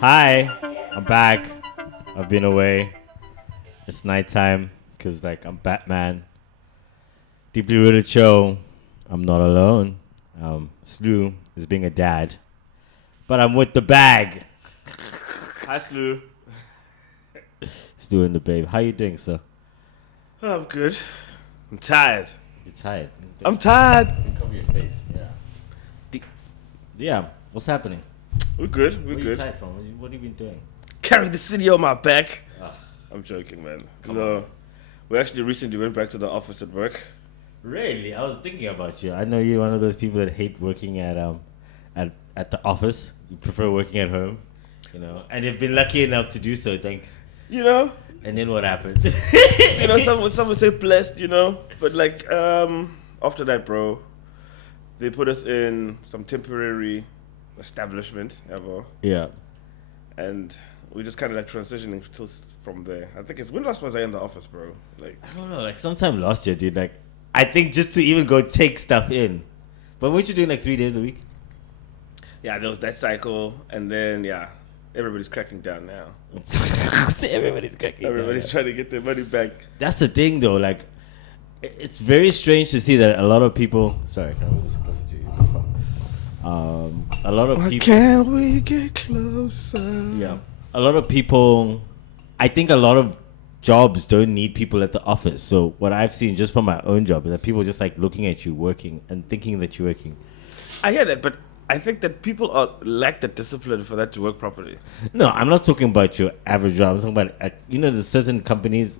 Hi, I'm back. I've been away. It's nighttime because I'm Batman. Deeply Rooted Show. I'm not alone. Slew is being a dad, but I'm with the bag. Hi, Slew. Slew and the babe. How you doing, sir? Oh, I'm good. I'm tired. You're tired. I'm tired. Cover your face. Yeah. Yeah. What's happening? We're good. We're Where are you good. tired from? What have you been doing? Carry the city on my back. Ah. I'm joking, man. Come No, we actually recently went back to the office at work. Really? I was thinking about you. I know you're one of those people that hate working at the office. You prefer working at home, And you've been lucky enough to do so, thanks. You know, And then what happened? some would say blessed, but after that, bro, they put us in some temporary establishment, ever, Yeah. and we just kind of transitioning from there. I think when last was I in the office, bro? I don't know. Sometime last year, dude. I think just to even go take stuff in. But weren't you doing 3 days a week? Yeah, there was that cycle, and then everybody's cracking down now. Everybody's cracking. Everybody's trying to get their money back. That's the thing, though. It's very strange to see that a lot of people. Sorry, can I move this closer to you? A lot of people. Can we get closer? Yeah. A lot of people. I think a lot of jobs don't need people at the office. So what I've seen just from my own job is that people just looking at you working and thinking that you're working. I hear that, but I think that people lack the discipline for that to work properly. No, I'm not talking about your average job. I'm talking about there's certain companies,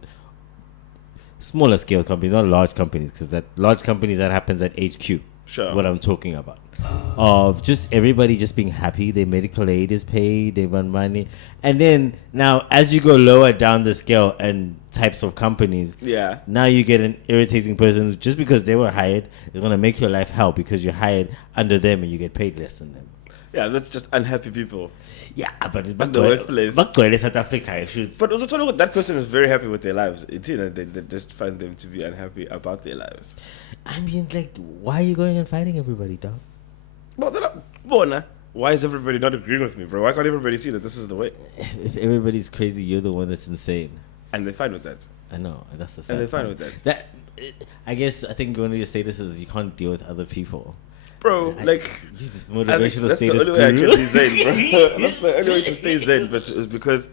smaller scale companies, not large companies, because that large companies that happens at HQ. Sure. What I'm talking about. Of just everybody just being happy, their medical aid is paid, they run money. And then now as you go lower down the scale and types of companies, now you get an irritating person who, just because they were hired, is going to make your life hell because you're hired under them and you get paid less than them. Yeah, that's just unhappy people. Yeah, but it's in the workplace. But South Africa, but also tell you what, that person is very happy with their lives. It's they just find them to be unhappy about their lives. I mean, why are you going and fighting everybody, dog? Well, they're not. Why is everybody not agreeing with me, bro? Why can't everybody see that this is the way? If everybody's crazy, you're the one that's insane. And they're fine with that. I know, that's the. And they're fine with that. I think one of your statuses is you can't deal with other people. Bro, motivational that's status. That's the only way I can be zen, bro. That's the only way to stay zen, but it's because,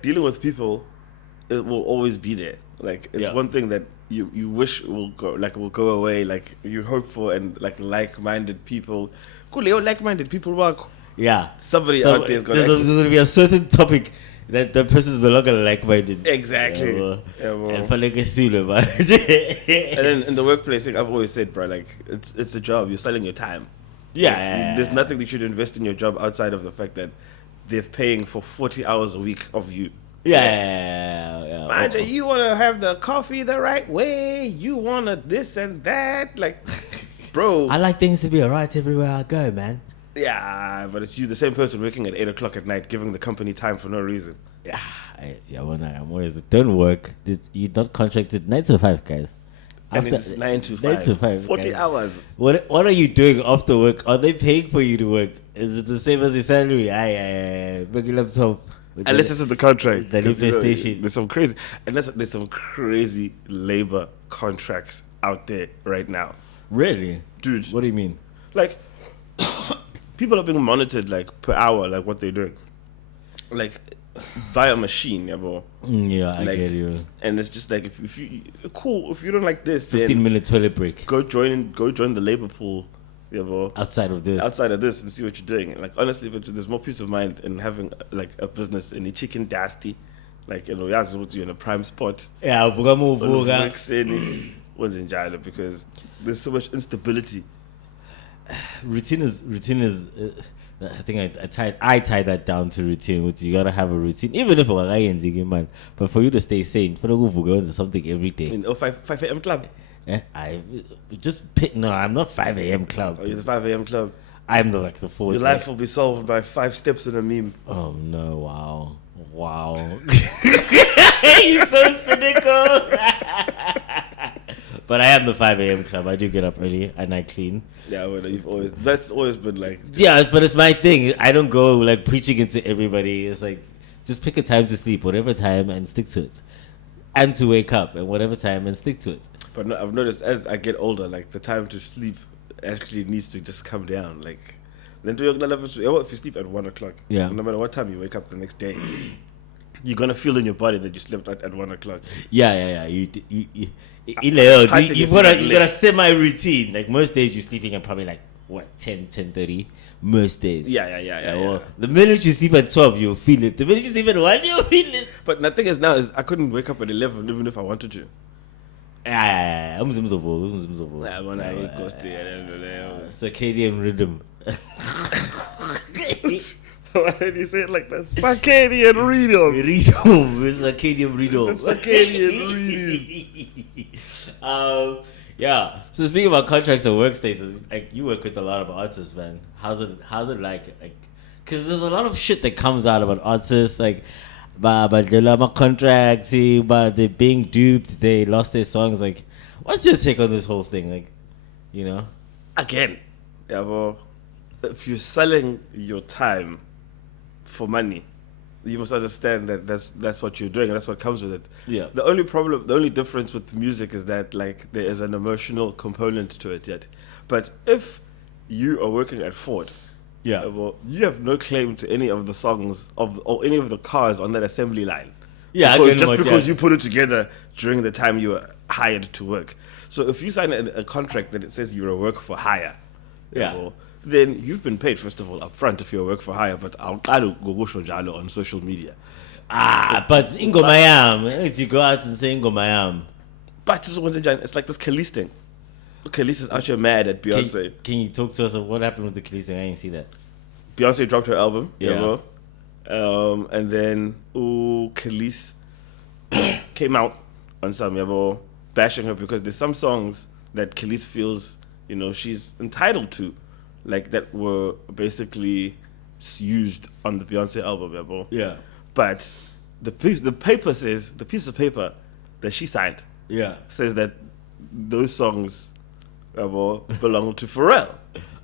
dealing with people, it will always be there. It's one thing that you wish will go away. You hope for, and like-minded people. Cool, like-minded people work. Yeah, somebody out there is gonna. There's going to be a certain topic that the person is no longer like-minded. Exactly. And for and then in the workplace, I've always said, bro, it's a job. You're selling your time. Yeah. There's nothing that you should invest in your job outside of the fact that they're paying for 40 hours a week of you. Yeah. Manja, you want to have the coffee the right way. You want to this and that. Bro. I like things to be alright everywhere I go, man. Yeah, but it's you, the same person working at 8 o'clock at night, giving the company time for no reason. I'm always don't work. You're not contracted 9 to 5, guys. And it's 9 to 5. 9 to 5. 40 guys. hours. What are you doing after work? Are they paying for you to work? Is it the same as your salary? Making laptop. Unless it's in the contract. The radio station. There's some crazy labor contracts out there right now. Really? Dude. What do you mean? People are being monitored per hour, what they're doing. Via machine, yeah, bro. Yeah, I get you. And it's just if you if you don't like this, 15-minute toilet break. Go join the labor pool, yeah, bro. Outside of this and see what you're doing. Honestly, there's more peace of mind in having a business in a chicken dusty, you're in a prime spot. Yeah, because there's so much instability. Routine is. I think I tie that down to routine. Which you gotta have a routine, even if it's man. But for you to stay sane, for go into something every day. In 5 a.m. club. I just pick. No, I'm not 5 a.m. club. Oh, you're the 5 a.m. club. I'm the 4. Your life will be solved by 5 steps in a meme. Oh no! Wow! You're so cynical. But I am the 5 a.m. club. I do get up early and I clean. Yeah, well, that's always been like. Yeah, but it's my thing. I don't go like preaching into everybody. It's like just pick a time to sleep, whatever time, and stick to it, and to wake up, and whatever time, and stick to it. But no, I've noticed as I get older, like the time to sleep actually needs to just come down. Like, then if you sleep at 1 o'clock, yeah, no matter what time you wake up the next day, you're gonna feel in your body that you slept at 1 o'clock. Yeah. You got a semi routine. Like most days, you're sleeping at probably like what 10:30. Most days. Yeah. Well, the minute you sleep at 12, you'll feel it. The minute you sleep at 1, you'll feel it. But the thing is now is I couldn't wake up at 11 even if I wanted to. Circadian rhythm. Why did you say it like that? Circadian rhythm. Circadian rhythm. It's a circadian rhythm. Yeah. So speaking about contracts and work status, like you work with a lot of artists, man. How's it like? Because there's a lot of shit that comes out about artists, like, but the contract, but they're being duped, they lost their songs. Like, what's your take on this whole thing? Like, you know? Again, yeah, well, if you're selling your time for money, you must understand that that's what you're doing. That's what comes with it. Yeah. The only difference with music is that like there is an emotional component to it yet. But if you are working at Ford, yeah, well, you have no claim to any of the songs or any of the cars on that assembly line. Yeah, because you put it together during the time you were hired to work. So if you sign a contract that it says you're a work for hire, yeah. Well, then you've been paid, first of all, up front if you're a work for hire, but I'll go jalo on social media. But Ingomayam, it's you go out and say Ingomayam. But it's like this Khalees thing. Khalees is out here mad at Beyonce. Can you talk to us of what happened with the Khalees thing? I didn't see that. Beyonce dropped her album, yeah. And then Khalees came out on some bashing her because there's some songs that Khalees feels she's entitled to, like that were basically used on the Beyonce album, yeah. But the piece of paper that she signed, says that those songs belong to Pharrell.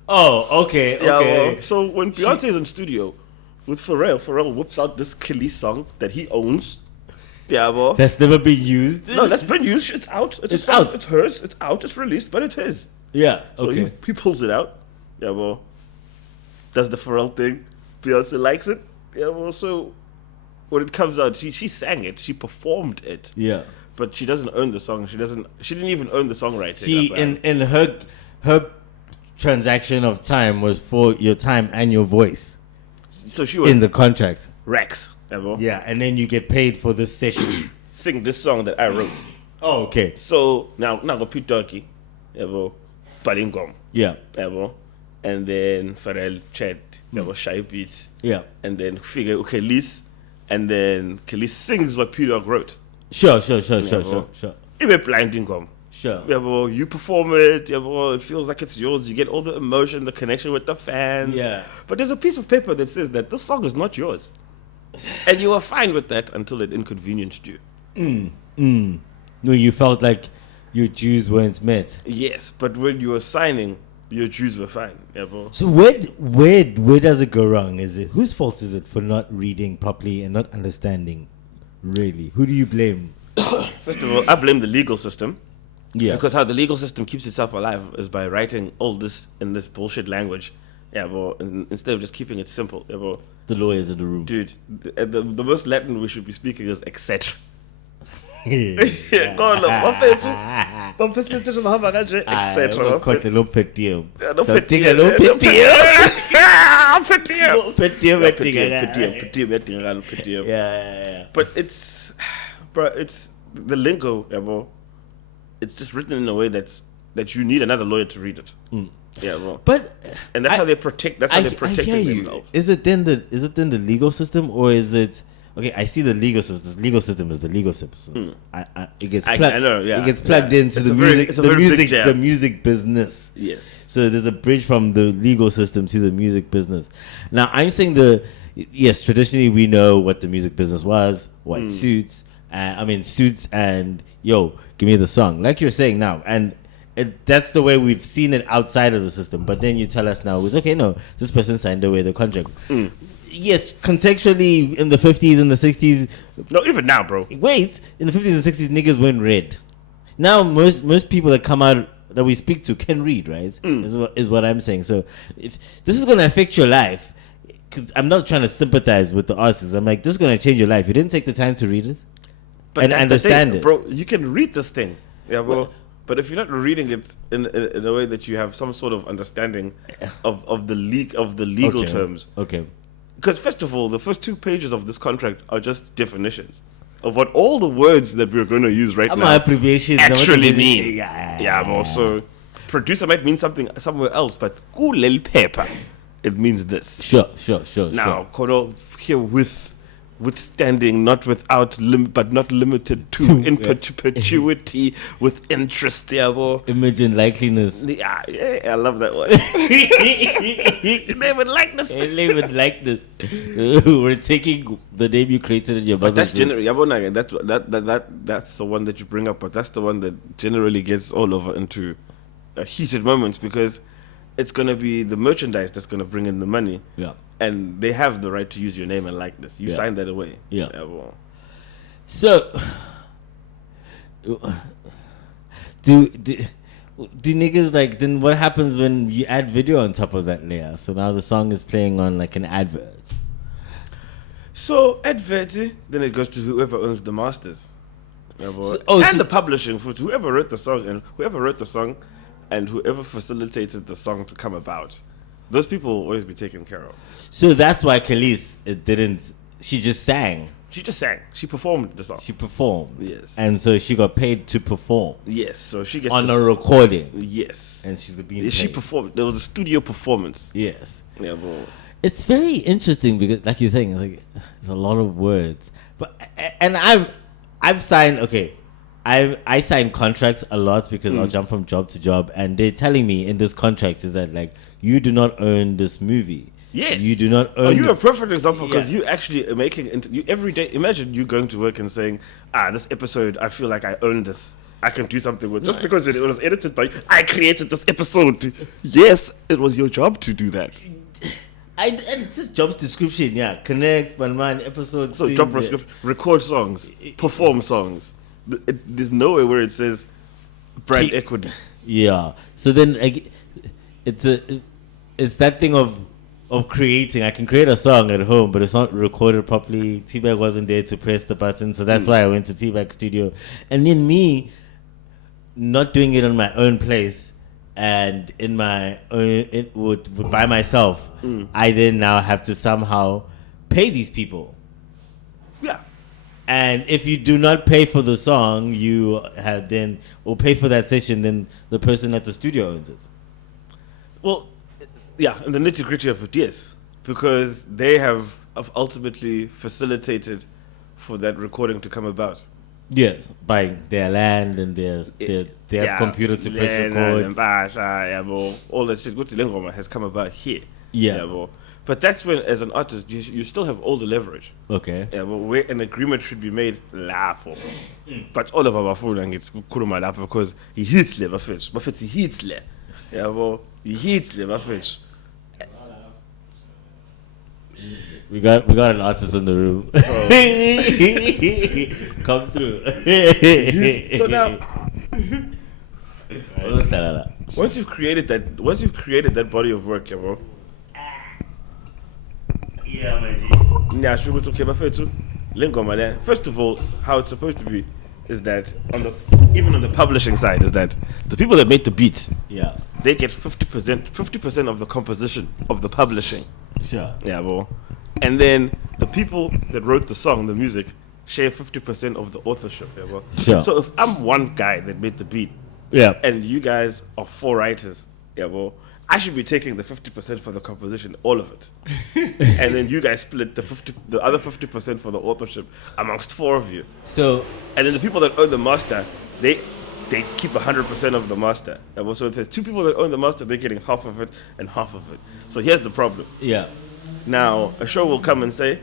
Oh, okay. So when Beyonce is in studio with Pharrell whips out this Khalees song that he owns. That's never been used. No, that's been used. It's out. It's out. It's hers. It's out. It's released, but it's his. Yeah. So he pulls it out. Does the Pharrell thing. Beyonce likes it. So when it comes out, she sang it. She performed it. Yeah. But she doesn't own the song. She didn't even own the songwriting. She in her transaction of time was for your time and your voice. So she was in the contract. Rex. Yeah, and then you get paid for this session. Sing this song that I wrote. Oh, okay. So now go Pete Turkey, Balingom. Yeah. And then Pharrell Chad, Shy Beats. Yeah. And then figure Khalees, and then Khalees sings what Pete Dog wrote. Sure. Even blinding come. Sure. You perform it, it feels like it's yours. You get all the emotion, the connection with the fans. Yeah. But there's a piece of paper that says that this song is not yours. And you were fine with that until it inconvenienced you. No, you felt like your dues weren't met. Yes, but when you were signing, your dues were fine. So where does it go wrong? Is it whose fault is it for not reading properly and not understanding? Really, who do you blame? First of all, I blame the legal system. Yeah. Because how the legal system keeps itself alive is by writing all this in this bullshit language. Instead of just keeping it simple. The lawyers in the room. Dude, the most Latin we should be speaking is etc. Etc. But it's the lingo, it's just written in a way that you need another lawyer to read it. And that's how they protect. That's how they protect themselves. Is it then the legal system, or is it? Okay, I see the legal system. The legal system is the legal system. It gets plugged. I know, yeah. It gets plugged into the music business. Yes. So there's a bridge from the legal system to the music business. Now I'm saying traditionally we know what the music business was, white suits, Suits, and yo, give me the song, like you're saying now, and that's the way we've seen it outside of the system. But then you tell us now, it's okay. No, this person signed away the contract. Yes, contextually, in the 50s and the 60s. No, even now, bro. Wait, in the 50s and 60s, niggas weren't read. Now, most people that come out that we speak to can read, right? Is what I'm saying. So, if this is gonna affect your life, because I'm not trying to sympathize with the artists. I'm like, this is gonna change your life. You didn't take the time to read it and understand it, bro. You can read this thing, yeah, bro. But if you're not reading it in a way that you have some sort of understanding of the legal terms, okay. Because first of all, the first 2 pages of this contract are just definitions of what all the words that we're going to use right now actually mean. Yeah, bro. So producer might mean something somewhere else, but kulel paper, it means this. Sure. Now, Kono here withstanding, not without but not limited to in perpetuity with interest, yeah, bro. Image and likeliness. Yeah, I love that one. Name and likeness. Name and likeness. We're taking the name you created in your But that's generally, that's the one that you bring up, but that's the one that generally gets all over into heated moments, because it's going to be the merchandise that's going to bring in the money. Yeah. And they have the right to use your name and likeness. You signed that away. Yeah. So, do niggas like? Then what happens when you add video on top of that layer? So now the song is playing on like an advert. So advert, then it goes to whoever owns the masters. The publishing for whoever wrote the song and whoever facilitated the song to come about. Those people will always be taken care of. So that's why Khalees she just sang. She performed the song. She performed. Yes. And so she got paid to perform. Yes. So she gets on a recording. Yes. And she's being paid. She performed. There was a studio performance. Yes. Yeah, bro. It's very interesting because, like you're saying, like there's a lot of words. And I've signed. Okay. I sign contracts a lot because I'll jump from job to job, and they're telling me in this contract is that like you do not own this movie. Yes, you do not own. Oh, you're a perfect example because you actually are making you every day. Imagine you going to work and saying, this episode, I feel like I own this. I can do something with just because it was edited by. I created this episode. Yes, it was your job to do that. And it's just job's description. Yeah, connect, man, episodes. So job description: record songs, perform songs. There's nowhere where it says brand equity. Yeah. So then it's that thing of creating. I can create a song at home, but it's not recorded properly. Teabagcc wasn't there to press the button, so that's why I went to Teabagcc studio. And then me not doing it on my own place and in my own by myself, I then now have to somehow pay these people. Yeah. And if you do not pay for the song, you have then or pay for that session, then the person at the studio owns it. Well, yeah, and the nitty gritty of it, yes, because they have ultimately facilitated for that recording to come about. Yes, buying their land and their computer to press record. And all that shit. Good Lengoma has come about here. Yeah. But that's when, as an artist, you still have all the leverage. Okay. Yeah, but where an agreement should be made, lapo. But all of our food and it's kuruma lapo because he hits le, but he hits le. Yeah, well, he hits le, but We got an artist in the room. Come through. So now, once you've created that body of work, yeah, bro. Yeah, my G. First of all, how it's supposed to be is that even on the publishing side is that the people that made the beat, they get 50% of the composition of the publishing. Sure. Yeah, bro. And then the people that wrote the song, the music, share 50% of the authorship. Yeah, bro. Sure. So if I'm one guy that made the beat, and you guys are 4 writers, yeah, bro, I should be taking the 50% for the composition, all of it. And then you guys split the other 50% for the authorship amongst 4 of you. So, and then the people that own the master, they keep 100% of the master. So if there's 2 people that own the master, they're getting half of it and half of it. So here's the problem. Yeah. Now, a show will come and say,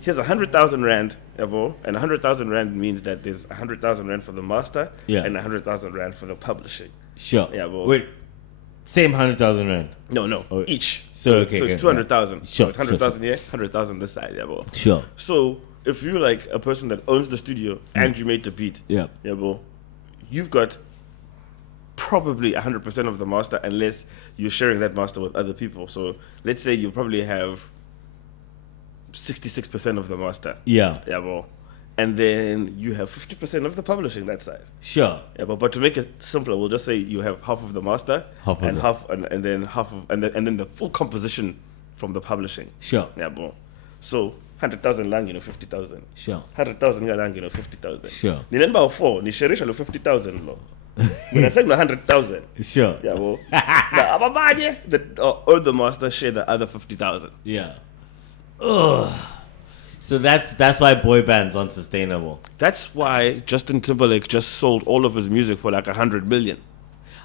here's 100,000 rand, yabo, and 100,000 rand means that there's 100,000 rand for the master and 100,000 rand for the publishing. Sure. Yabo. Wait. Same 100,000 rand. No, each. So okay. So it's 200,000. Sure. So it's 100,000 here, 100,000 this side, yabo. Sure. So if you're like a person that owns the studio and you made the beat, yabo, you've got probably 100% of the master unless you're sharing that master with other people. So let's say you probably have 66% of the master. Yeah. Yabo. And then you have 50% of the publishing that side. Sure. Yeah, but to make it simpler, we'll just say you have half of the master, and then half of and then the full composition from the publishing. Sure. Yeah, bro. So 100,000 lang, 50,000. Sure. 100,000 lang, 50,000. Sure. Ni number 4, ni share 50,000 lo. When I say 100,000. Sure. Yeah, bro. Now ababanye that or the master share the other 50,000. Yeah. Ugh. So that's why boy bands aren't sustainable. That's why Justin Timberlake just sold all of his music for like 100 million.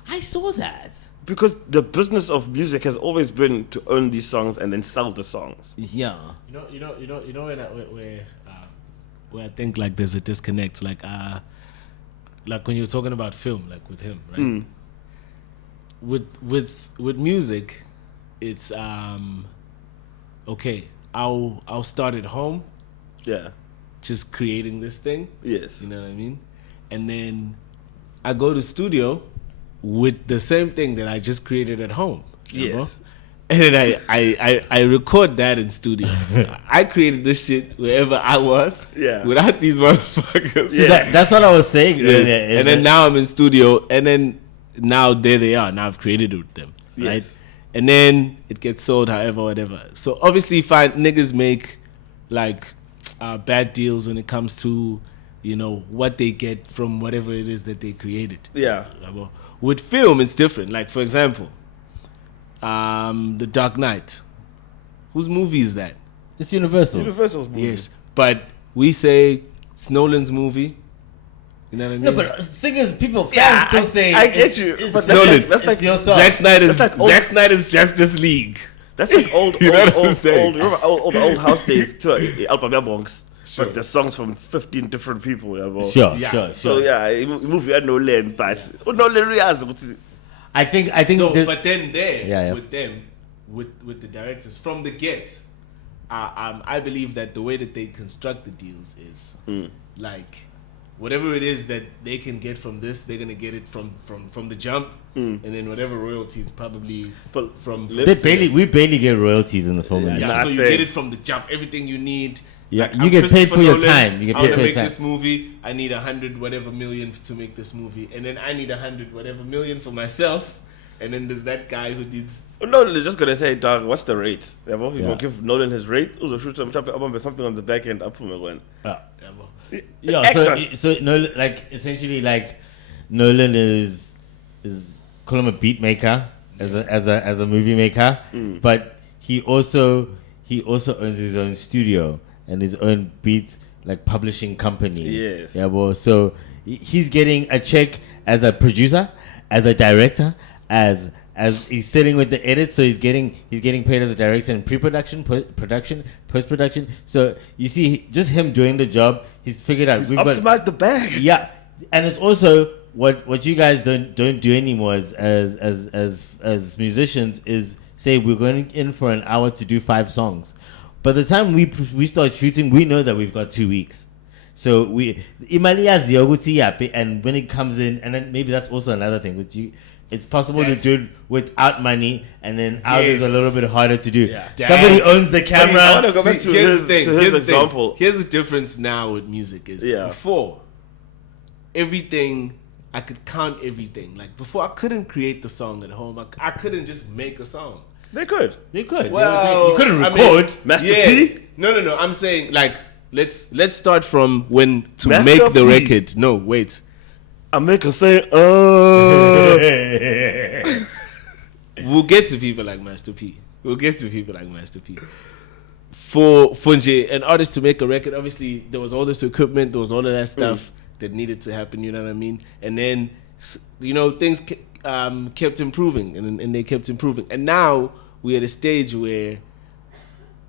I saw that. Because the business of music has always been to own these songs and then sell the songs. Yeah. You know where I think like there's a disconnect, like when you're talking about film, like with him, right? With music, it's okay. I'll start at home. Yeah. Just creating this thing. Yes. You know what I mean? And then I go to studio with the same thing that I just created at home. Yes. And then I record that in studio. So I created this shit wherever I was. Yeah. Without these motherfuckers. So that's what I was saying. Yes. And then now I'm in studio, and then now there they are. Now I've created it with them. Yes. Right? And then it gets sold however, whatever. So obviously niggas make like bad deals when it comes to, what they get from whatever it is that they created. Yeah. With film, it's different. Like, for example, The Dark Knight. Whose movie is that? It's Universal's. Universal's movie. Yes. But we say it's Nolan's movie. You know what I mean? No, but the thing is, fans still say... I get you. But Nolan. That's like your song. Zack Snyder's Justice League. That's like old, You know what I'm old, saying? remember all the old house days too, album bongs. Sure. But the songs from 15 different people. Yeah, bro. Sure. So yeah, movie had no land, but Nolan has. I think. So, but then Yeah. with them, with the directors from the get, I believe that the way that they construct the deals is like whatever it is that they can get from this, they're gonna get it from the jump, and then whatever royalties probably from we barely get royalties in the film. Yeah, so you get it from the jump, everything you need. Yeah, like, you get paid for your Nolan, time. You get I paid want for to your make time. this movie. I need 100 whatever million to make this movie, and then I need 100 whatever million for myself. And then there's that guy who needs. Nolan is just gonna say, "Dog, what's the rate?" Yeah, bro. He'll give Nolan his rate. Also, shoot him something on the back end up from it. Yeah, so Nolan, like essentially, like Nolan is call him a beat maker as a movie maker, but he also owns his own studio and his own beats like publishing company. Yes. Yeah, well, so he's getting a check as a producer, as a director, as he's sitting with the edit, so he's getting paid as a director in pre-production, production, post-production. So you see, just him doing the job, he's figured out. He's optimized the bag. Yeah, and it's also what you guys don't do anymore as musicians is say we're going in for an hour to do 5 songs. By the time we start shooting, we know that we've got 2 weeks. So and when it comes in, and then maybe that's also another thing with you. It's possible to do it without money, and then ours is a little bit harder to do. Yeah. Somebody owns the camera. I want to go back to his example. Here's the difference now with music is before, everything, I could count everything. Like before, I couldn't create the song at home. I couldn't just make a song. They could. Well, you couldn't record. Master P? No. I'm saying like let's start from when to Master make the P. record. No, wait. I make her say, We'll get to people like Master P. For an artist to make a record, obviously there was all this equipment, there was all of that stuff that needed to happen. You know what I mean? And then things kept improving, and they kept improving. And now we're at a stage where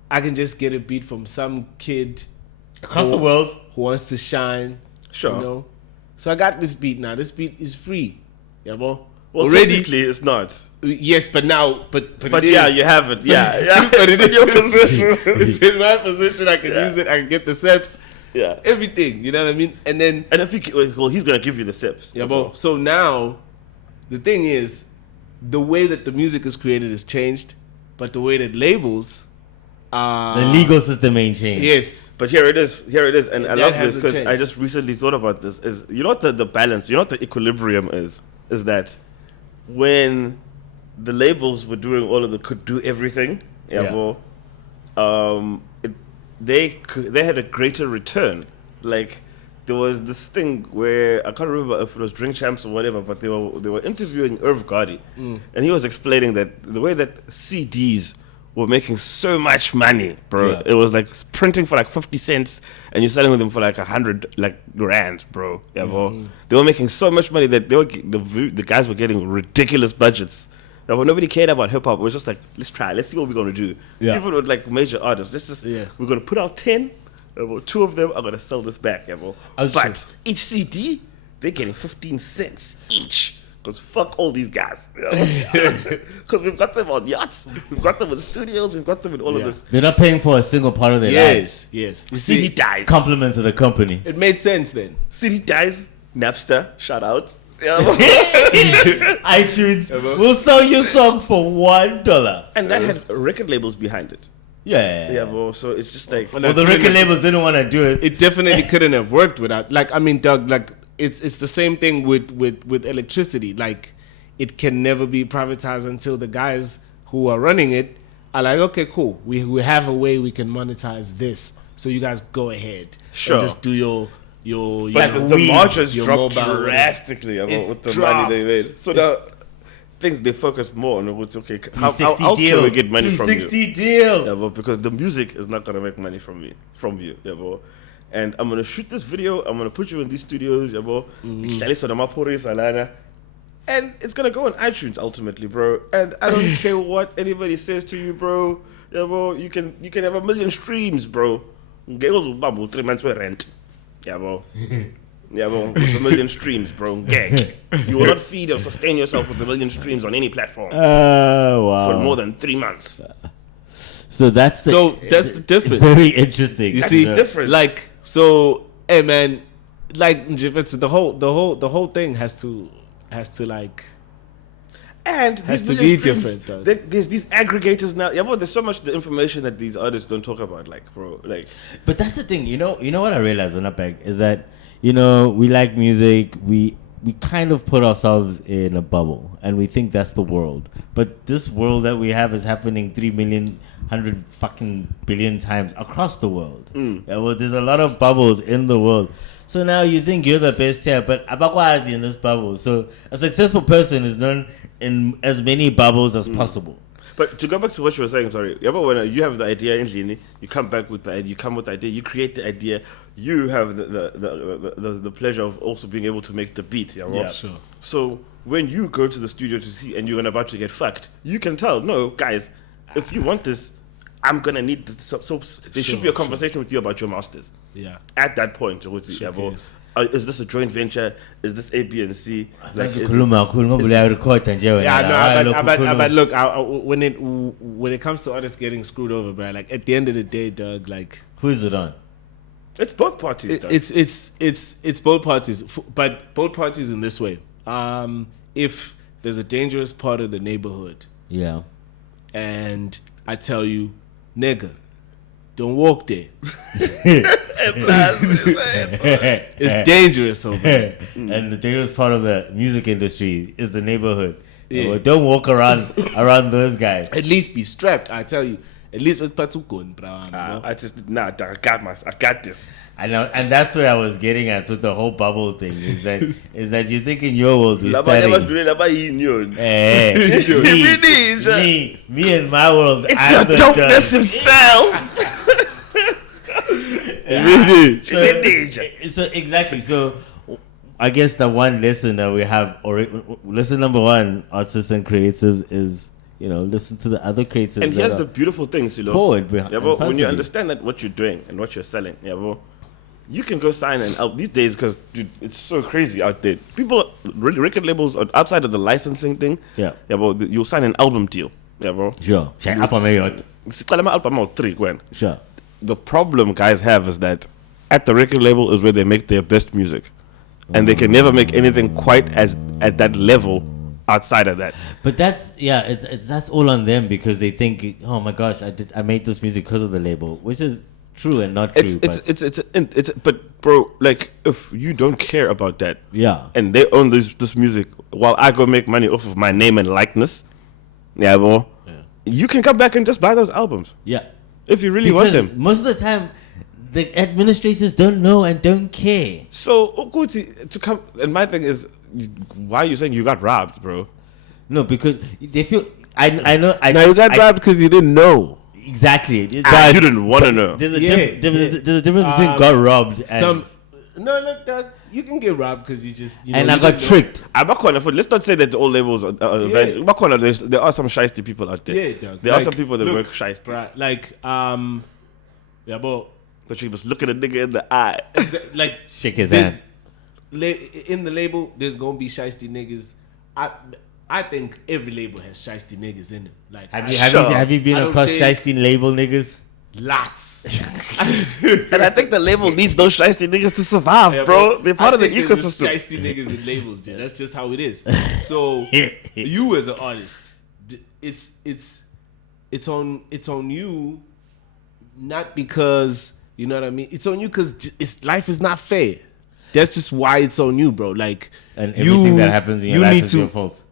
I can just get a beat from some kid Across the world. who wants to shine. Sure. You know? So I got this beat now. This beat is free. Yeah, bro. Well, already, technically, it's not. yes, but now, but But it yeah, is. you have it. Yeah. But it It's in your is. position. It's in my position. I can Yeah. use it. I can get the steps. Yeah. Everything. You know what I mean? And then, And if he's gonna give you the sips. yeah, bro. So now, the thing is, the way that the music is created is changed, but the way that labels, The legal system ain't changed. yes, But here it is, and I That love this hasn't because changed. I just recently thought about this. Is you know what the balance, you know what the equilibrium is that when the labels were doing all of the could do everything, Yeah. bro, they had a greater return. Like there was this thing where I can't remember if it was Drink Champs or whatever, but they were interviewing Irv Gotti, and he was explaining that the way that CDs were making so much money, bro. Yeah. It was like printing for like 50 cents and you're selling them for like 100 like grand, bro. Yeah, bro. They were making so much money that the guys were getting ridiculous budgets. Now, nobody cared about hip hop. It was just like, let's try, let's see what we're gonna do. Yeah. Even with like major artists, we're gonna put out 10. Two of them are gonna sell this back, yeah, bro. But each CD, they're getting 15 cents each. Because fuck all these guys. Because we've got them on yachts, we've got them in studios, we've got them in all of this. They're not paying for a single part of their lives. yes. You CD see, dies. Compliment to the company. it made sense then. CD dies. Napster, shout out. iTunes will sell your song for $1. And that had record labels behind it. Yeah. Yeah, bro. So it's just like, Well, the record labels didn't want to do it. It definitely couldn't have worked without. Like, I mean, Doug. Like, it's the same thing with electricity. Like, it can never be privatized until the guys who are running it are like, okay, cool. We have a way we can monetize this. So you guys go ahead. Sure. And just do your. but your the margins your dropped mobile- drastically It's with the money they made. dropped. So now things they focus more on what's okay. How 360 else deal. can we get money from you? 360 deal. Yeah, but because the music is not gonna make money from you, yeah, bro. And I'm gonna shoot this video. I'm gonna put you in these studios, yeah, bro. And it's gonna go on iTunes ultimately, bro. And I don't care what anybody says to you, bro. Yeah, bro. You can have 1 million streams, bro. Girls will bubble 3 months with rent. Yeah, bro. Yeah, bro. With 1 million streams, bro. Gag. You will not feed or sustain yourself with 1 million streams on any platform Wow. for more than 3 months. So that's the difference. Very interesting. You see, difference. like, so, hey man, like, the whole thing has to like. And Has these to million be streams, different, though. there's these aggregators now. Yeah, but there's so much the information that these artists don't talk about, like, bro, like. But that's the thing, you know what I realized when I back is that, we like music, we kind of put ourselves in a bubble and we think that's the world. But this world that we have is happening 3,100,000,000 fucking billion times across the world. Yeah, well, there's a lot of bubbles in the world. So now you think you're the best here, but abakwazi in this bubble. So a successful person is done in as many bubbles as possible. But to go back to what you were saying, sorry. Yeah, but when you have the idea in Lini, you come back with the idea. You come with the idea. You create the idea. You have the pleasure of also being able to make the beat. Yeah, right? Yeah. Sure. So when you go to the studio to see and you're about to get fucked, you can tell, no, guys, if you want this, I'm gonna need this. So there should be a conversation with you about your masters. Yeah. At that point, yeah, bro. Yes. Is this a joint venture? Is this A, B, and C? Like, is Yeah, no, but look, when it comes to artists getting screwed over, bro, like at the end of the day, Doug, like who is it on? it's both parties. Doug. it's both parties, but both parties in this way. If there's a dangerous part of the neighborhood, Yeah. and I tell you, nigga, don't walk there. It's dangerous over there. And the dangerous part of the music industry is the neighborhood. Yeah. Well, don't walk around those guys. At least be strapped. I tell you. At least with Patukun, bro. I just I got this. I know, and that's where I was getting at with the whole bubble thing. Is that you think in your world we're studying? Me and my world. It's I'm your the dopeness dog. himself. So exactly. So I guess the one lesson that we have, or lesson number one, artists and creatives, is listen to the other creatives. And here's the beautiful thing, Silo. Forward, yeah, bro, when you understand that what you're doing and what you're selling, yeah, bro, you can go sign an album these days because, dude, it's so crazy out there. People, record labels, outside of the licensing thing, yeah, bro, you'll sign an album deal, yeah, bro. Sure. Sure. The problem guys have is that at the record label is where they make their best music, and they can never make anything quite as at that level outside of that. But that's all on them because they think, oh my gosh, I made this music because of the label, which is true and not true. But bro, like if you don't care about that, yeah, and they own this music while I go make money off of my name and likeness, yeah, bro, you can come back and just buy those albums, yeah, if you really want them. Most of the time, the administrators don't know and don't care. So Okuti, to come, and my thing is, why are you saying you got robbed, bro? No, because they feel I know. Now you got robbed because you didn't know. Exactly. You didn't want to know. There's a difference between got robbed and look, that you can get robbed because you just and I got tricked. Let's not say that all labels are there are some shiesty people out there. Yeah, dog. There are some people that work shiesty. Right, like but you must look at a nigga in the eye. Like shake his hand. In the label, there's gonna be shiesty niggas. I think every label has shiesty niggas in it. Like, have you been across shiesty label niggas? Lots. And I think the label needs those shiesty niggas to survive, bro. They're part of the ecosystem. Shiesty niggas in labels, dude. That's just how it is. So you as an artist, it's on you, not because you know what I mean. It's on you because life is not fair. That's just why it's on you, bro. Like, and everything that happens in your life is your fault.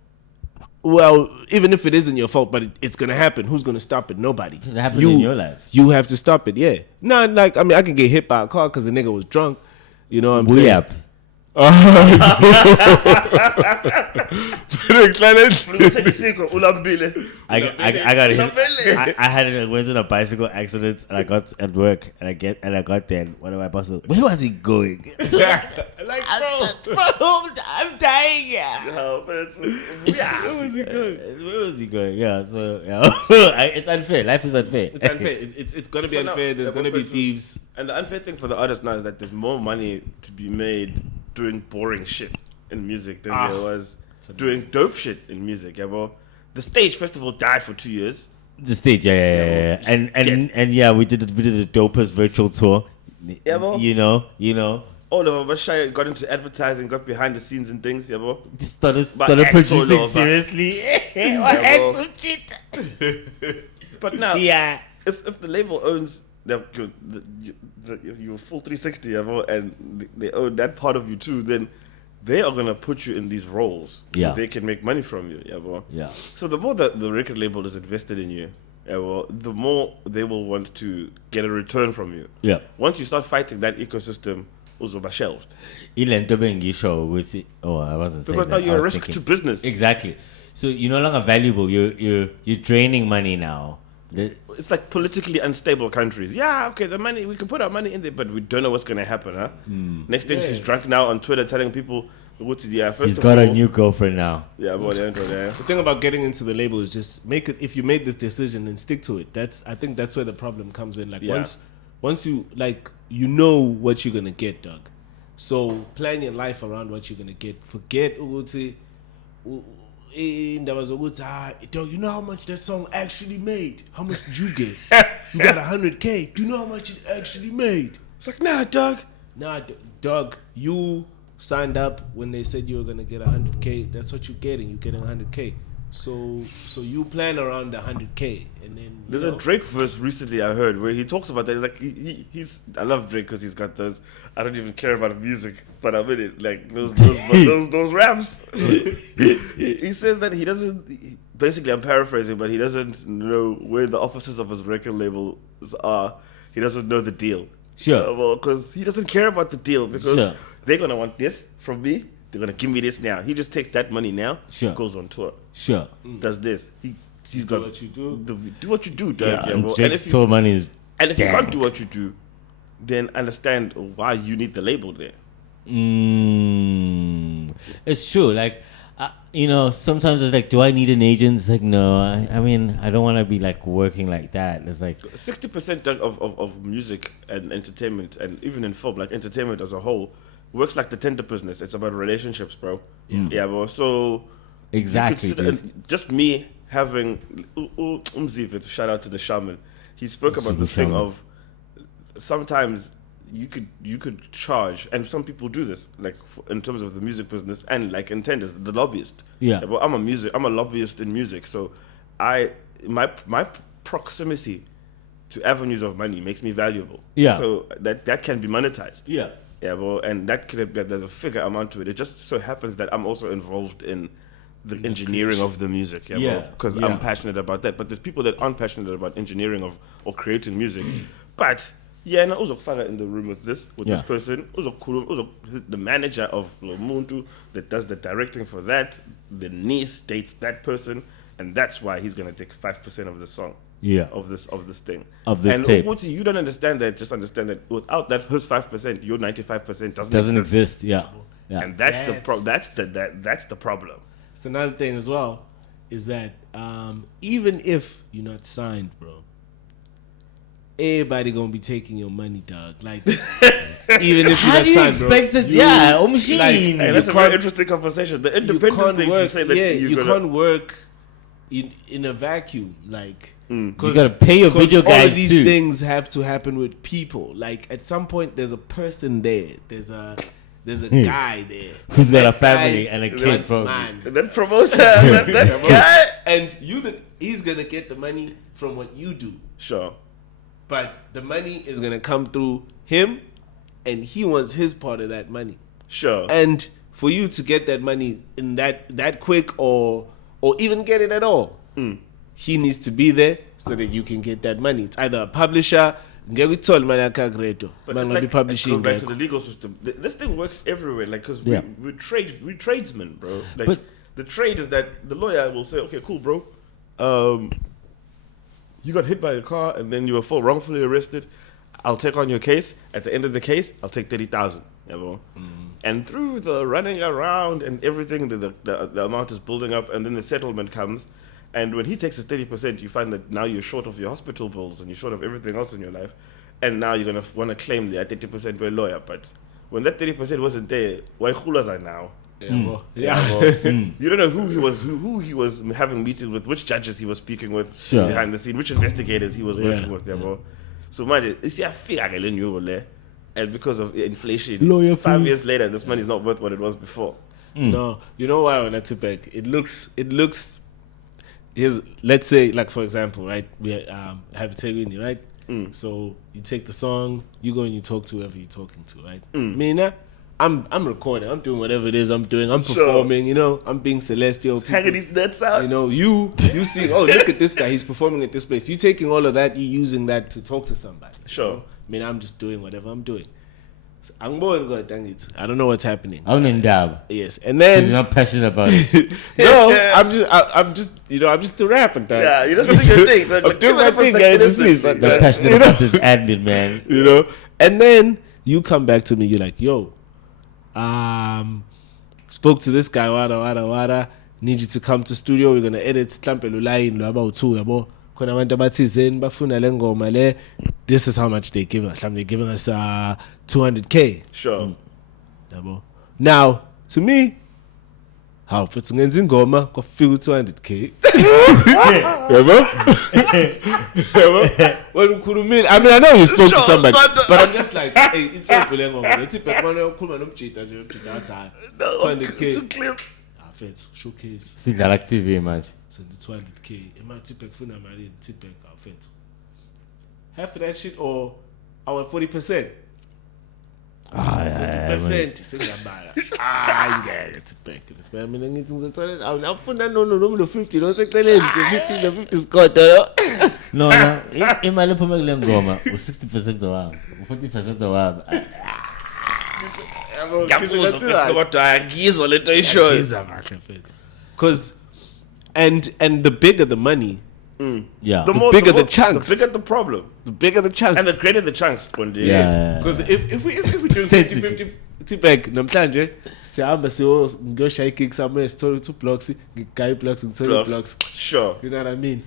Well, even if it isn't your fault, but it's gonna happen. Who's gonna stop it? Nobody. It happens in your life. You have to stop it. Yeah. No, like I mean, I could get hit by a car because the nigga was drunk. You know what I'm saying? I got hit. I went in a bicycle accident and I got at work and I got there and one of my bosses, where was he going? Like, bro, I'm dying. Where was he going? Yeah, so it's unfair. Life is unfair. It's unfair. It's gonna be unfair. There's gonna be thieves. And the unfair thing for the artist now is that there's more money to be made doing boring shit in music than there was doing dope shit in music, yeah, bro. The stage festival died for 2 years. The stage, yeah. And yeah, we did the dopest virtual tour. Yeah, bro. You know. All of us got into advertising, got behind the scenes and things, yeah, bro. Started producing seriously. Yeah, some shit. But now, yeah, if the label owns your full 360, yeah, bro, and they own that part of you too, then they are gonna put you in these roles. Yeah, they can make money from you, yeah, bro. Yeah. So the more that the record label is invested in you, yeah, well, the more they will want to get a return from you. Yeah. Once you start fighting that ecosystem, also by shelved. Show with it. Oh, I wasn't saying because now you're a risk to business. Exactly. So you're no longer valuable. You're draining money now. It's like politically unstable countries. Yeah, okay, the money, we can put our money in there, but we don't know what's going to happen, huh? Next thing, she's drunk now on Twitter telling people, he's got a new girlfriend now. Yeah, but the thing about getting into the label is just make it, if you made this decision and stick to it. I think that's where the problem comes in. Like, once you, like, you know what you're going to get, dog. So plan your life around what you're going to get. Forget, dog, you know how much that song actually made? How much did you get? You got 100K. Do you know how much it actually made? It's like, nah, dog. Nah, dog, you signed up when they said you were going to get 100K. That's what you're getting. You're getting 100K. So you plan around the 100K. And then there's a Drake verse recently I heard where he talks about that. Like he's I love Drake because he's got those. I don't even care about music, but I'm in it. Like those raps. He says that he doesn't. Basically, I'm paraphrasing, but he doesn't know where the offices of his record labels are. He doesn't know the deal. Sure. Well, because he doesn't care about the deal because they're gonna want this from me. They're gonna give me this now. He just takes that money now. Sure. Goes on tour. Sure. Does this. He's got what you do. Do what you do, dog. Yeah, and Drake's tour money is. And if you can't do what you do, then understand why you need the label there. It's true. Like sometimes it's like, do I need an agent? It's like, no. I mean, I don't want to be like working like that. It's like 60% of music and entertainment, and even in film, like entertainment as a whole, works like the tender business. It's about relationships, bro. Yeah, bro. So exactly. Just me having to shout out to the shaman. He spoke about this thing of sometimes you could charge, and some people do this, like in terms of the music business and like intenders, the lobbyist. Yeah. But I'm a lobbyist in music, so my proximity to avenues of money makes me valuable. Yeah. So that can be monetized. Yeah. Yeah, well, and that could be, there's a figure amount to it. It just so happens that I'm also involved in the engineering of the music. Yeah, because I'm passionate about that. But there's people that aren't passionate about engineering or creating music. But yeah, na uzokufaka in the room with this person, the manager of Lomuntu that does the directing for that, the niece dates that person, and that's why he's gonna take 5% of the song. Yeah. Of this thing. Of this and tape. Uguti, you don't understand that. Just understand that without that his 5%, your 95% doesn't exist. Yeah. And that's the problem. It's another thing as well, is that even if you're not signed, bro, everybody gonna be taking your money, dog. Like, even if you're How not do you signed, bro, expect it? Yeah, machine. Hey, that's a very interesting conversation. The independent thing to say that you can't work in a vacuum, like. You gotta pay your video guys all of these too. things have to happen with people. Like at some point, there's a person there. There's a guy there who's got a family and a kid, bro. That promotes that guy, and he's gonna get the money from what you do. Sure, but the money is gonna come through him, and he wants his part of that money. Sure, and for you to get that money in that quick, or even get it at all. He needs to be there so that you can get that money. It's either a publisher, but it's like going back to the legal system. This thing works everywhere, like because we tradesmen, bro. Like but the trade is that the lawyer will say, "Okay, cool, bro. You got hit by a car and then you were wrongfully arrested. I'll take on your case. At the end of the case, I'll take 30,000. Yeah, bro. And through the running around and everything, the amount is building up, and then the settlement comes." And when he takes his 30%, you find that now you're short of your hospital bills and you're short of everything else in your life. And now you're going to want to claim that 30% by a lawyer. But when that 30% wasn't there, why chulas are now? Well. You don't know who he was having meetings with, which judges he was speaking with behind the scene, which investigators he was working with. Bro. So, man, it's a figure. And because of inflation, lawyer 5 fees. years later, this money is not worth what it was before. No, you know why when I took back? It looks. Let's say, like for example, right? We have a Tegwini, right? So you take the song, you go and you talk to whoever you're talking to, right? Me, I'm recording, I'm doing whatever it is I'm doing, I'm performing, I'm being celestial. Hanging these nuts out. You see, oh, look at this guy, he's performing at this place. You taking all of that, you using that to talk to somebody. Sure. I'm just doing whatever I'm doing. I'm bored, God dang it. I don't know what's happening. I'm in dab. Yes, and then you're not passionate about it. No, I'm just a rapper. Yeah, you're just doing your thing. I'm doing my thing, guys. I'm passionate about this admin, man. And then you come back to me. You're like, yo, spoke to this guy. Wada. Need you to come to studio. We're gonna edit. This is how much they're giving us. They're giving us 200K. Sure. Now, to me, how if it's in Goma, go feel 200K. What could you mean? I mean, I know you spoke to somebody, but I'm just like, hey, it's not it's 200K. Too clear. Showcase. See that TV, man. Send the 200K. Half of that shit, or I want 40%. 40%. It's back. I mean, I'm for that. No, the 50. Don't take the 50 Scott. No. In my little goma, 60% around, 40% around. Because, and the bigger the money, the bigger the chunks. The bigger the problem. The bigger the chunks. And the greater the chunks. Yes. Because if we're doing 50-50, Teabagcc namhlanje sihamba siyoshaya gig somewhere sithola 2 blocks ngigaya blocks ngithola blocks. Sure. You know what I mean?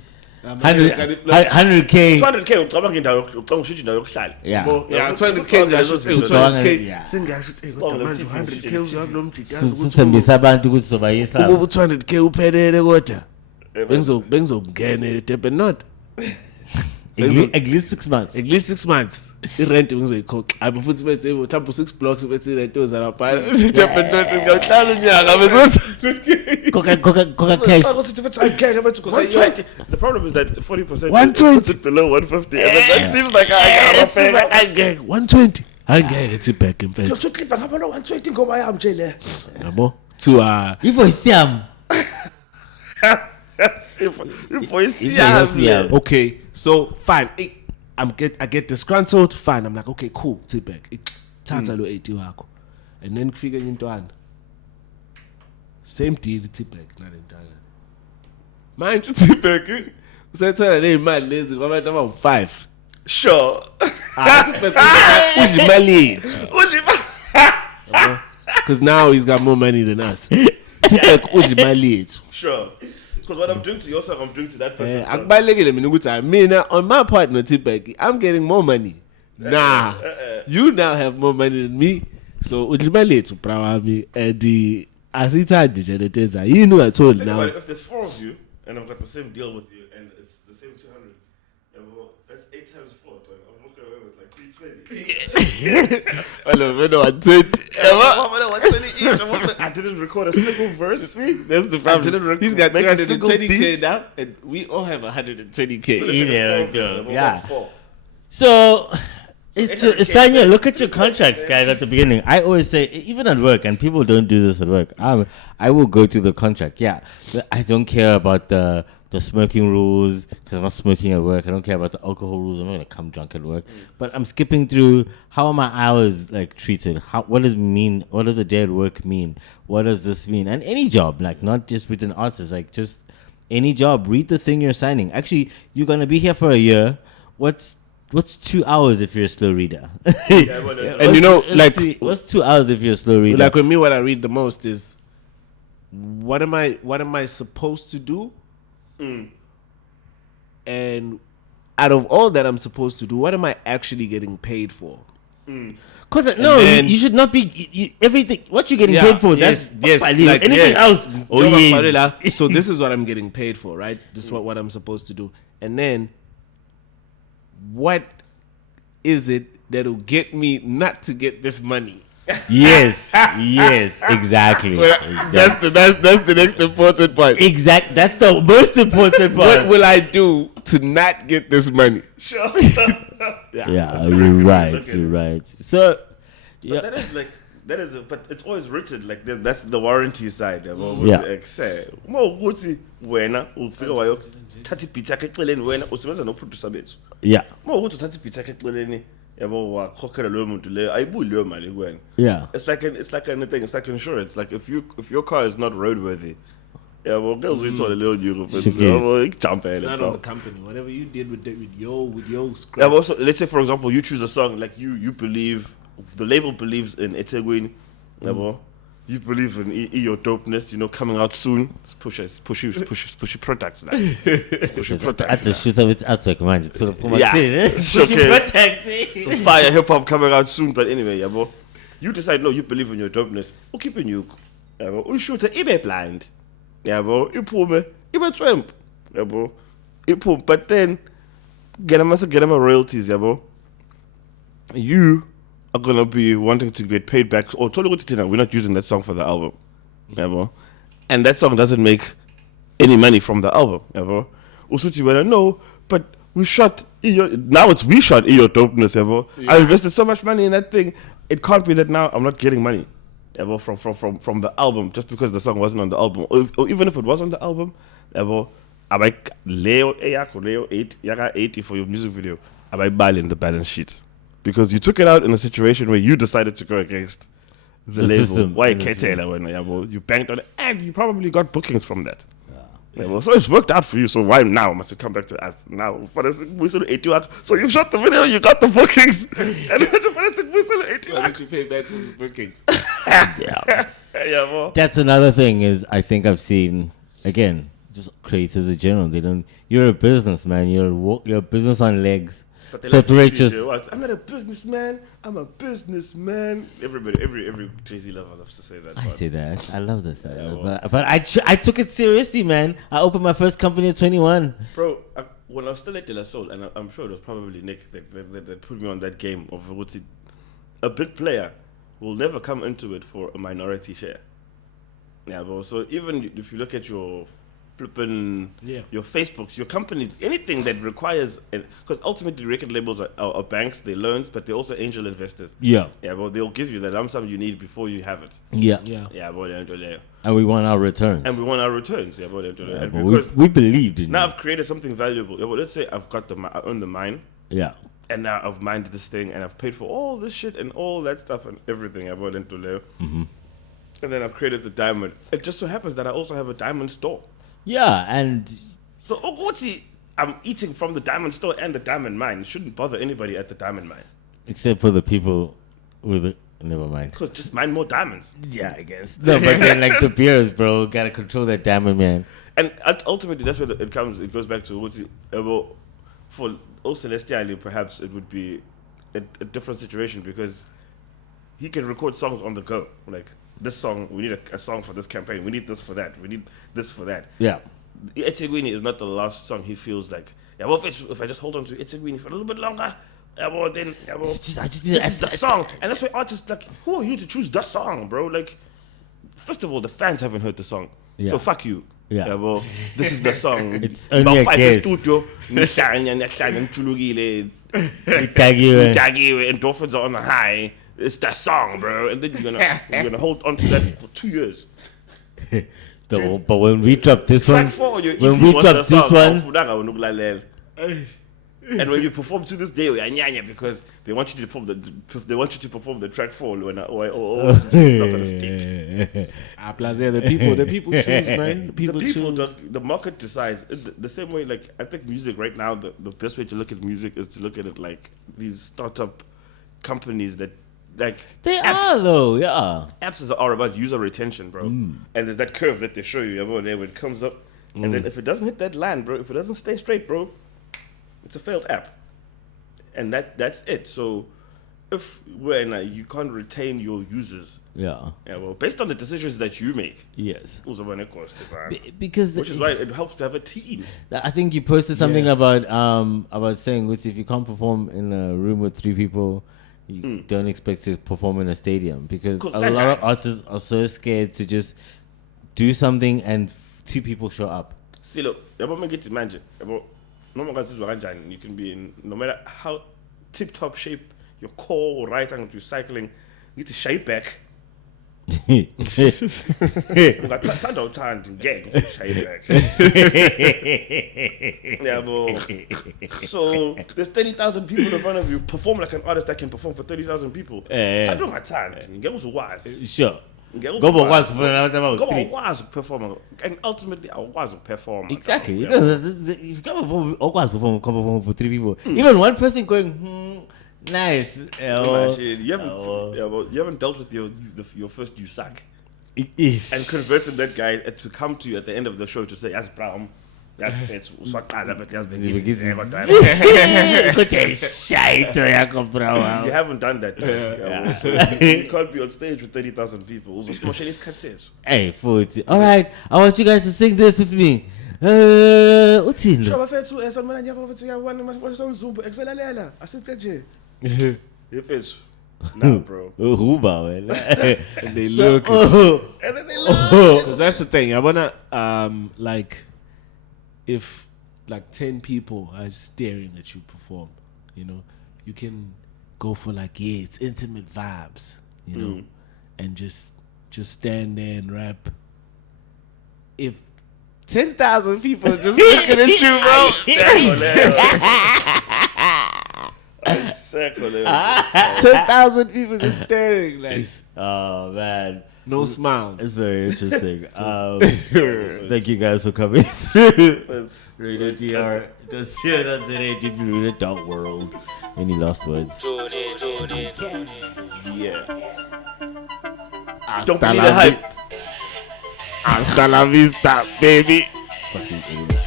100k 200k ucabanga indawo ucabanga ushithi indawo yokuhlala. Yeah. Yeah, 200k ngasho 200k. Yeah. Sengasho kodwa manje 100k uzabe nomjikazi sithembisa abantu ukuthi sobayisa ukuba 200k uphelele kodwa bengizokungena eDurban North. at least 6 months. At least 6 months. I-rent bengizoyikhokha. Abe futhi bethi mhlawumbe 6 blocks bethi lento zalapha. EDurban North ngawuhlala unyaka bese Coca cash. The problem is that 40% 120 puts it below 150. And that seems like I ngeke 120. Angeke Teabagcc mfethu. Just clip ngapha no 120 ngoba yami nje le. Yabo? To Ivoice yam. Okay, so fine. I get disgruntled. Fine. I'm like, okay, cool. Teabagcc. Thatha lo 80 wakho. And then kufika enye intwana. Same deal Teabagcc not entire. Manje Teabagcc usethola le imali lezi kwabantu abawu5. Sure. Udla imali yethu. Because now he's got more money than us. Teabagcc udla imali yethu. Sure. Because what I'm doing to yourself, I'm doing to that person. Akubalekile mina ukuthi mina on my part no Teabagcc, I'm getting more money. Nah. You now have more money than me. So udla imali yethu bra wami and asithandi nje lento enza. Yini ungatholi now? If there's 4 of you and I've got the same deal with you and it's the same 200, well, that's 8 times 4. I'm walking away with like 320. Hello, man, 120. I didn't record a single verse. See, that's the problem. He's got 320k now, and we all have 120k. Yeah. So it's Sanya, look at your contracts, guys, at the beginning. I always say, even at work, and people don't do this at work, I will go through the contract. Yeah, I don't care about the smoking rules because I'm not smoking at work. I don't care about the alcohol rules. I'm not going to come drunk at work. But I'm skipping through how are my hours like treated? What does it mean? What does a day at work mean? What does this mean? And any job, like not just with an artist, like just any job. Read the thing you're signing. Actually, you're going to be here for a year. What's 2 hours if you're a slow reader? And you know, like, what's 2 hours if you're a slow reader? Like with me, what I read the most is what am I supposed to do? And out of all that I'm supposed to do, what am I actually getting paid for? Because you should not be everything. What you're getting paid for? Yes, that's like, anything else. Oh yeah. So this is what I'm getting paid for, right? This is what I'm supposed to do. And then, what is it that'll get me not to get this money? Yes, exactly. That's the next important part. Exactly, that's the most important part. What will I do to not get this money? Sure. Yeah, you're right. So, yeah, that is, but it's always written like that. That's the warranty side. Yeah. Yeah. It's like anything. It's like insurance. Like if your car is not roadworthy, girls will tell a little it's not on the company. Whatever you did with your script. Also, let's say for example, you choose a song like you believe the label believes in Etegwini. You believe in your dopeness, coming out soon. It's pushy products now. Pushy products. At the shoot of its artwork, man. So fire hip hop coming out soon. But anyway, you decide no, you believe in your dopeness. Who keeping you? You shoot a eBay blind. You pull me. You a tramp. You pull, but then get them royalties. You are gonna be wanting to get paid back. Or we're not using that song for the album, and that song doesn't make any money from the album. Usuti went, no, but we shot. Now it's we shot your dopeness. I invested so much money in that thing. It can't be that now I'm not getting money, from the album just because the song wasn't on the album, or even if it was on the album. I like Leo 80 for your music video. I buy in the balance sheet. Because you took it out in a situation where you decided to go against the label. System. Why Taylor when you banked on it and you probably got bookings from that. Yeah, well, so it's worked out for you, so why now must it come back to us now? For the we still 80 work. So you shot the video, you got the bookings, and we still 80 Why don't you pay back for the bookings? Yeah. Yeah, well. That's another thing is I think I've seen again just creators in general. They don't. You're a businessman. You're a business on legs. But they Separate like just. I'm not a businessman. I'm a businessman. Everybody, every Jay-Z lover loves to say that. I say that. I love this. well. But I took it seriously, man. I opened my first company at 21. Bro, when I was still at De La Soul, and I'm sure it was probably Nick that put me on that game of what's it, a big player will never come into it for a minority share. Yeah, bro. So even if you look at your flipping, your Facebooks, your company, anything that requires, because ultimately record labels are banks, they're loans, but they're also angel investors. Yeah. Yeah, well, they'll give you the lump sum you need before you have it. Yeah. Yeah, but And we want our returns. and we want our returns. Yeah, but But because we believed in now it. I've created something valuable. Yeah, well, let's say I own the mine. Yeah. And now I've mined this thing and I've paid for all this shit and all that stuff and everything I bought into Leo. Mm-hmm. And then I've created the diamond. It just so happens that I also have a diamond store. Yeah, and So I'm eating from the diamond store and the diamond mine. It shouldn't bother anybody at the diamond mine. except for the people with it. Never mind. Because just mine more diamonds. Yeah, I guess. No, but then like the beers, bro, gotta control that diamond, man. And ultimately, that's where it comes. It goes back to well, for O Celestiali, perhaps it would be a different situation because he can record songs on the go. Like this song, we need a song for this campaign. We need this for that. We need this for that. Yeah. Etegwini is not the last song he feels like. Yeah, well, if I just hold on to Etegwini for a little bit longer, yeah, well, then, yeah, well, It's just- I just- this is the song. And that's why artists, like, who are you to choose the song, bro? Like, first of all, the fans haven't heard the song. Yeah. So fuck you. Yeah. Well, this is the song. It's only a About guess. studio. Nitshanye, Tag you, endorphins are on the high. It's that song, bro. And then you're gonna hold on to that for 2 years. So, but when we drop this Track one, 4 on your EP when we was drop the this song, one, Awufundanga Unukulalela. And when you perform to this day, uyanyanya because they want you to perform the track 4 when it's not gonna stick. The people choose, man. The people choose. The market decides. The same way, like I think music right now, the best way to look at music is to look at it like these startup companies that like they apps. are though, yeah. Apps are about user retention, bro. And there's that curve that they show you about there when it comes up, and then if it doesn't hit that line, bro, if it doesn't stay straight, bro, it's a failed app, and that's it. So if you can't retain your users, Yeah. well, based on the decisions that you make, Yes. because which is why it helps to have a team. I think you posted something about saying if you can't perform in a room with 3 people, you don't expect to perform in a stadium because a lot of artists are so scared to just do something and 2 people show up. See, look, imagine, you can be in no matter how tip-top shape your core, right angle to cycling, you need to shape back. So there's 30,000 people in front of you. Perform like an artist that can perform for 30,000 people. Sure. Was perform, and ultimately I was a performer. Exactly. If you can't perform for 3 people, even one person going, nice. You haven't dealt with your first you suck. And converting that guy to come to you at the end of the show to say, "Yes, Brown, yes, it's you haven't done that. So you can't be on stage with 30,000 people. Hey, 40. All right, I want you guys to sing this with me. What's in there? If it's nah, bro. And They look. And then they love. Because that's the thing. I wanna if like 10 people are staring at you perform, you can go for it's intimate vibes, and just stand there and rap. If 10,000 people just looking at you, bro. I 10,000 people just staring like. Oh man, no smiles. It's very interesting. Thank you guys for coming through. RadioDR. That's today. DeeplyRooted.world. Any last words? Yeah. Don't believe the hype. Hasta la vista, baby. Fucking idiot.